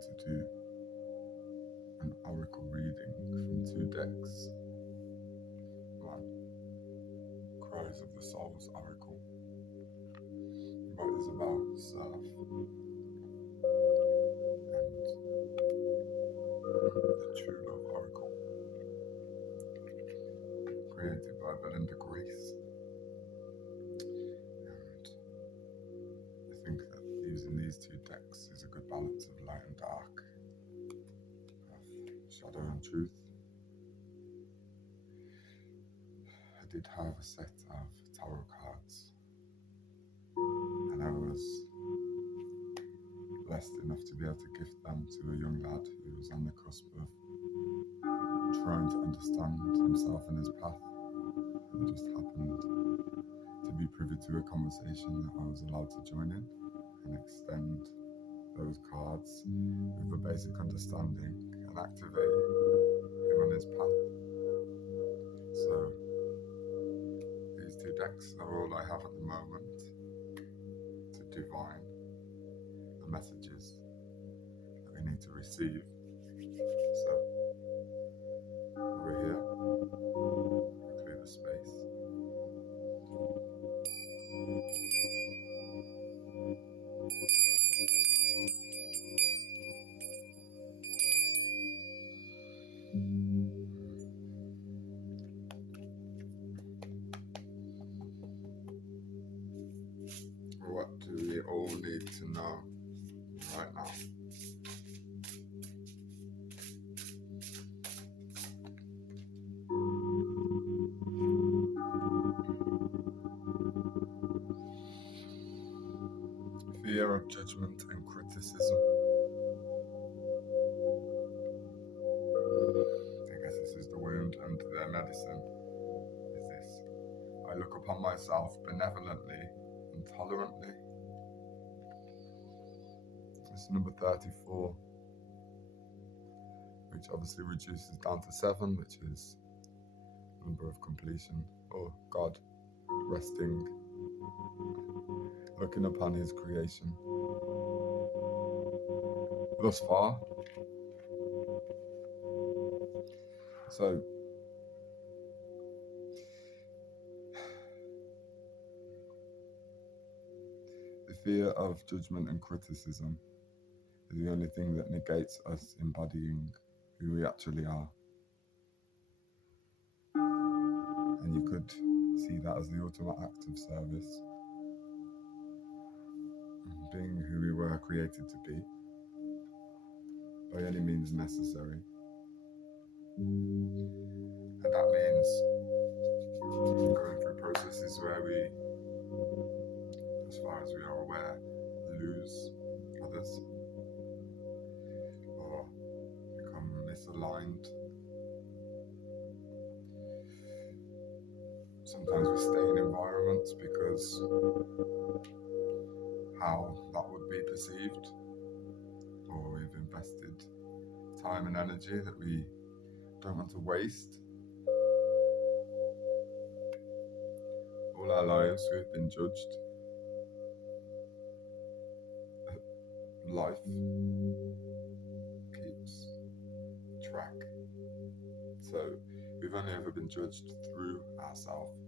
to do an oracle reading from two decks. One, Crows of the Souls Oracle. Both is about surf, and the True Love Oracle, created by Belinda Grace. And I think that using these two decks is a good balance of light and dark, of shadow and truth. I did have a set of tarot cards, and I was blessed enough to be able to gift them to a young lad who was on the cusp of trying to understand himself and his path. And I just happened to be privy to a conversation that I was allowed to join in and extend those cards with a basic understanding and activate him on his path. So these two decks are all I have at the moment to divine the messages that we need to receive. So over here, clear the space. What do we all need to know right now? Fear of judgment and criticism. I guess this is the wound, and their medicine is this. I look upon myself benevolently and tolerantly. It's number 34, which obviously reduces down to 7, which is number of completion, or God resting, looking upon his creation. Thus far. So the fear of judgment and criticism is the only thing that negates us embodying who we actually are. And you could see that as the ultimate act of service, being who we were created to be, by any means necessary. And that means going through processes where we, as far as we are aware, lose others or become misaligned. Sometimes we stay in environments because how that would be perceived, or we've invested time and energy that we don't want to waste. All our lives we've been judged. Life keeps track. So we've only ever been judged through ourselves.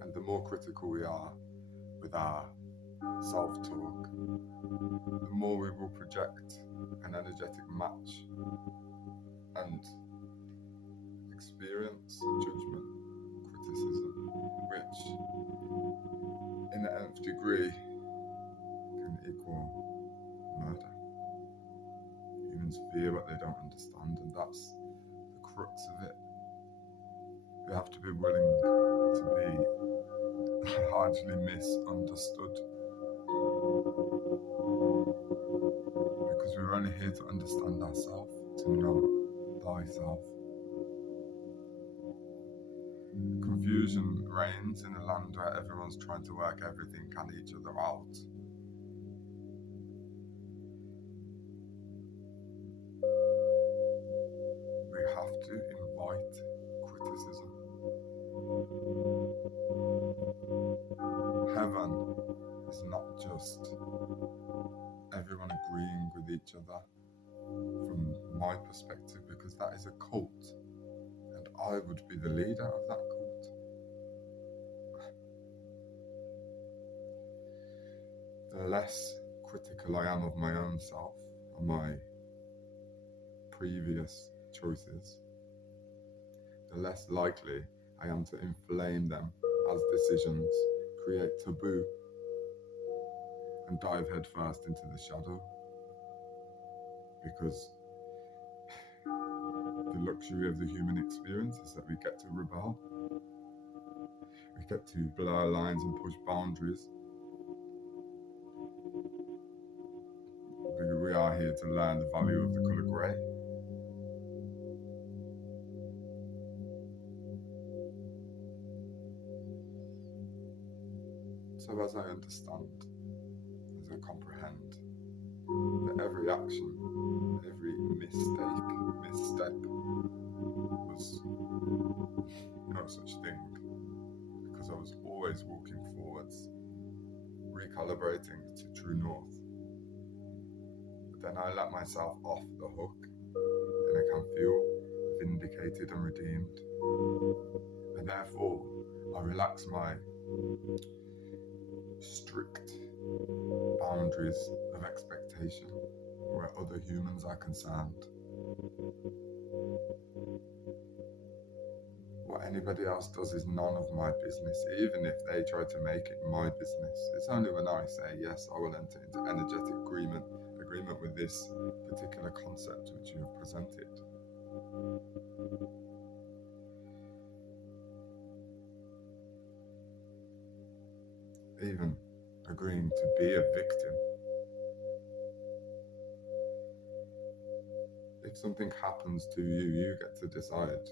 And the more critical we are with our self-talk, the more we will project an energetic match and experience judgment, criticism, which in the nth degree can equal murder. Humans fear what they don't understand, and that's the crux of it. We have to be willing to be largely misunderstood, because we're only here to understand ourselves, to know thyself. Confusion reigns in a land where everyone's trying to work everything and each other out. We have to invite criticism. Heaven is not just everyone agreeing with each other from my perspective, because that is a cult, and I would be the leader of that cult. The less critical I am of my own self and my previous choices, the less likely I am to inflame them as decisions, create taboo, and dive headfirst into the shadow. Because the luxury of the human experience is that we get to rebel, we get to blur lines and push boundaries. We are here to learn the value of the colour grey. So as I understand, as I comprehend, that every action, every misstep was no such thing, because I was always walking forwards, recalibrating to true north. But then I let myself off the hook, and I can feel vindicated and redeemed. And therefore, I relax my strict boundaries of expectation where other humans are concerned. What anybody else does is none of my business, even if they try to make it my business. It's only when I say, yes, I will enter into energetic agreement with this particular concept which you have presented. Even agreeing to be a victim. If something happens to you, you get to decide.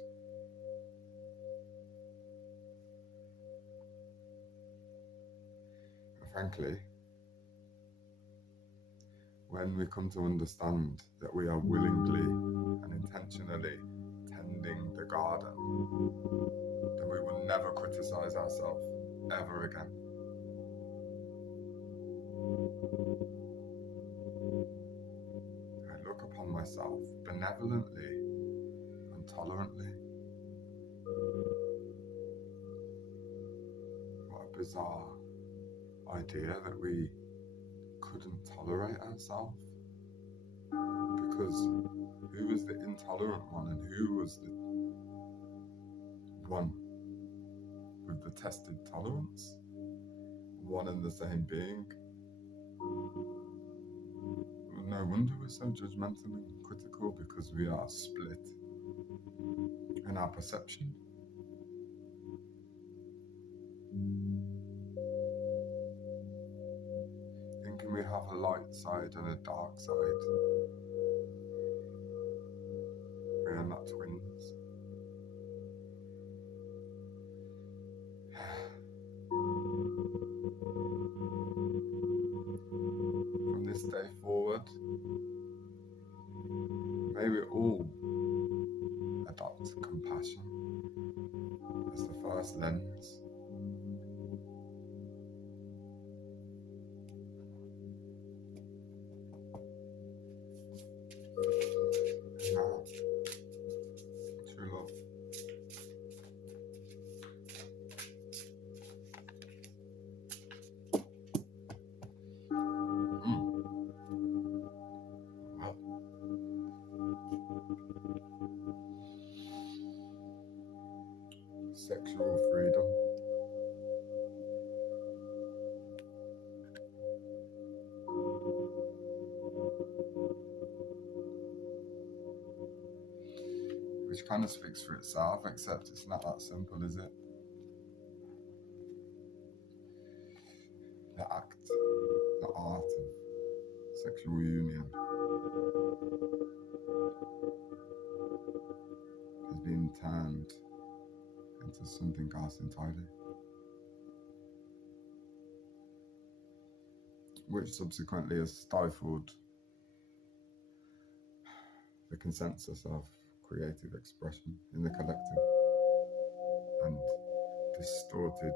And frankly, when we come to understand that we are willingly and intentionally tending the garden, then we will never criticize ourselves ever again. I look upon myself benevolently and tolerantly. What a bizarre idea that we couldn't tolerate ourselves. Because who was the intolerant one and who was the one with the tested tolerance? One and the same being. No wonder we're so judgmental and critical, because we are split in our perception. Thinking we have a light side and a dark side. We are not twins. From this day forward, may we all adopt compassion as the first lens. And now, true love. Well, sexual freedom. Which kind of speaks for itself, except it's not that simple, is it? The act, the art of sexual union has been turned into something else entirely, which subsequently has stifled the consensus of creative expression in the collective and distorted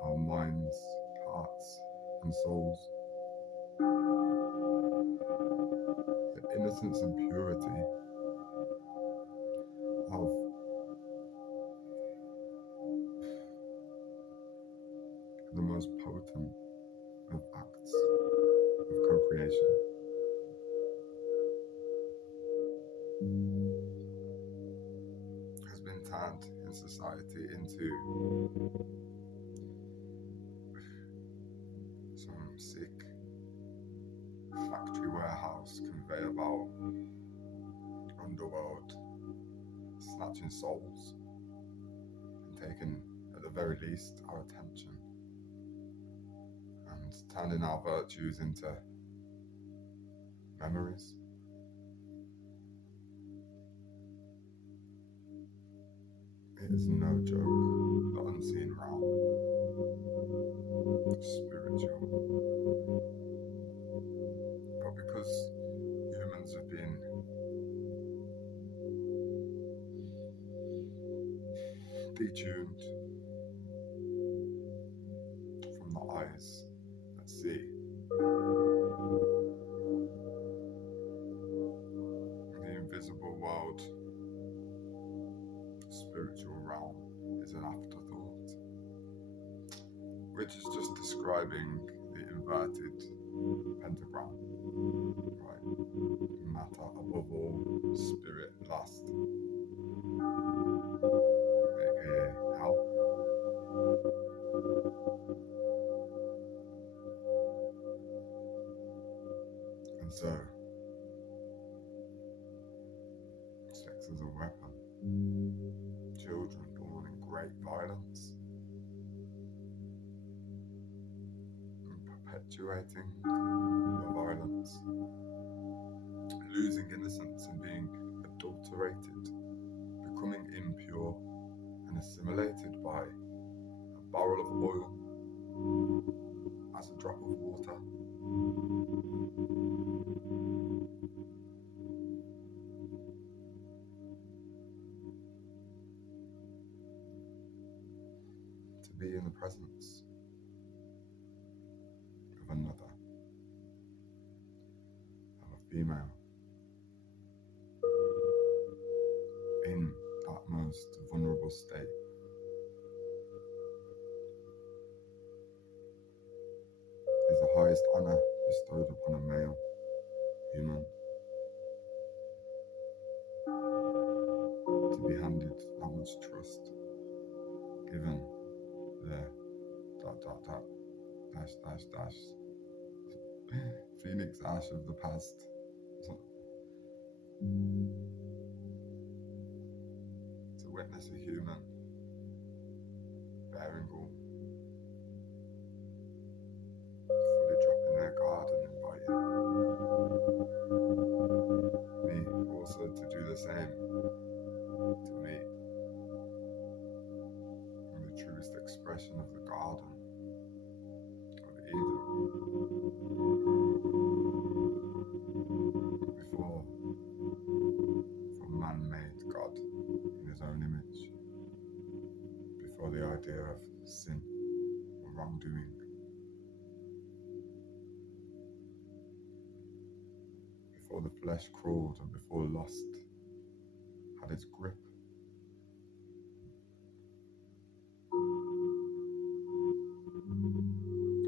our minds, hearts and souls. innocence and purity of the most potent of acts of co-creation. Has been turned in society into some sick factory warehouse conveyor belt underworld, snatching souls and taking, at the very least, our attention and turning our virtues into memories. It is no joke, the unseen realm, the spiritual. But because humans have been detuned from the eyes that see, the invisible world, spiritual realm, is an afterthought, which is just describing the inverted pentagram, right? Matter above all, spirit last, aka hell. And so, sex is a weapon. Children born in great violence, and perpetuating the violence, losing innocence and being adulterated, becoming impure and assimilated by a barrel of oil as a drop of water. To be in the presence of another, of a female, in that most vulnerable state, is the highest honor bestowed upon a male human. To be handed that much trust, given the ... Phoenix ash of the past. To witness a human bearing all, fully dropping their guard and inviting me also to do the same to me. And the truest expression of the garden of Eden, before, for man made God in his own image, before the idea of sin or wrongdoing, before the flesh crawled and before lust had its grip.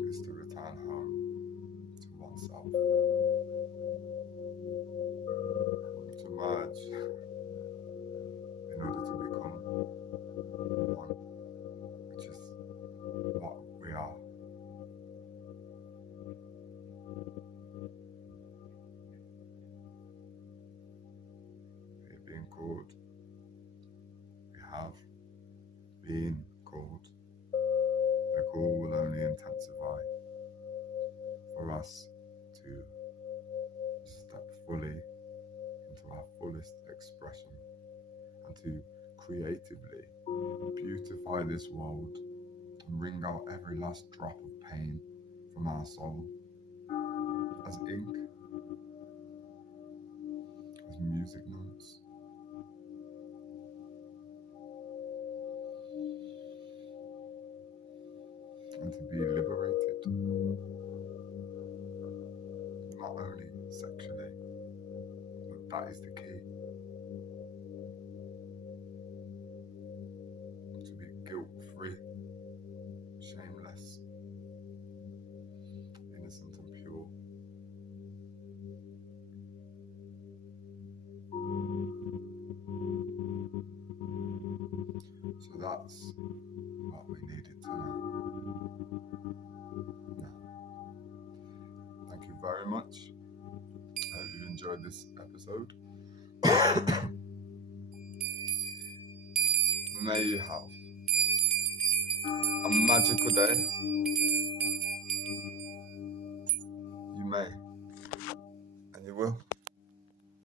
Is to return home to oneself, to merge in order to become one, which is what we are. It being called, we have been called. The call will only intensify for us to step fully into our fullest expression and to creatively beautify this world and wring out every last drop of pain from our soul as ink, as music notes. And to be liberated, not only sexually, That is the key. To be guilt-free, shameless, innocent and pure. So that's what we needed to know. Thank you very much. I hope you enjoyed this episode. May you have a magical day. You may, and you will.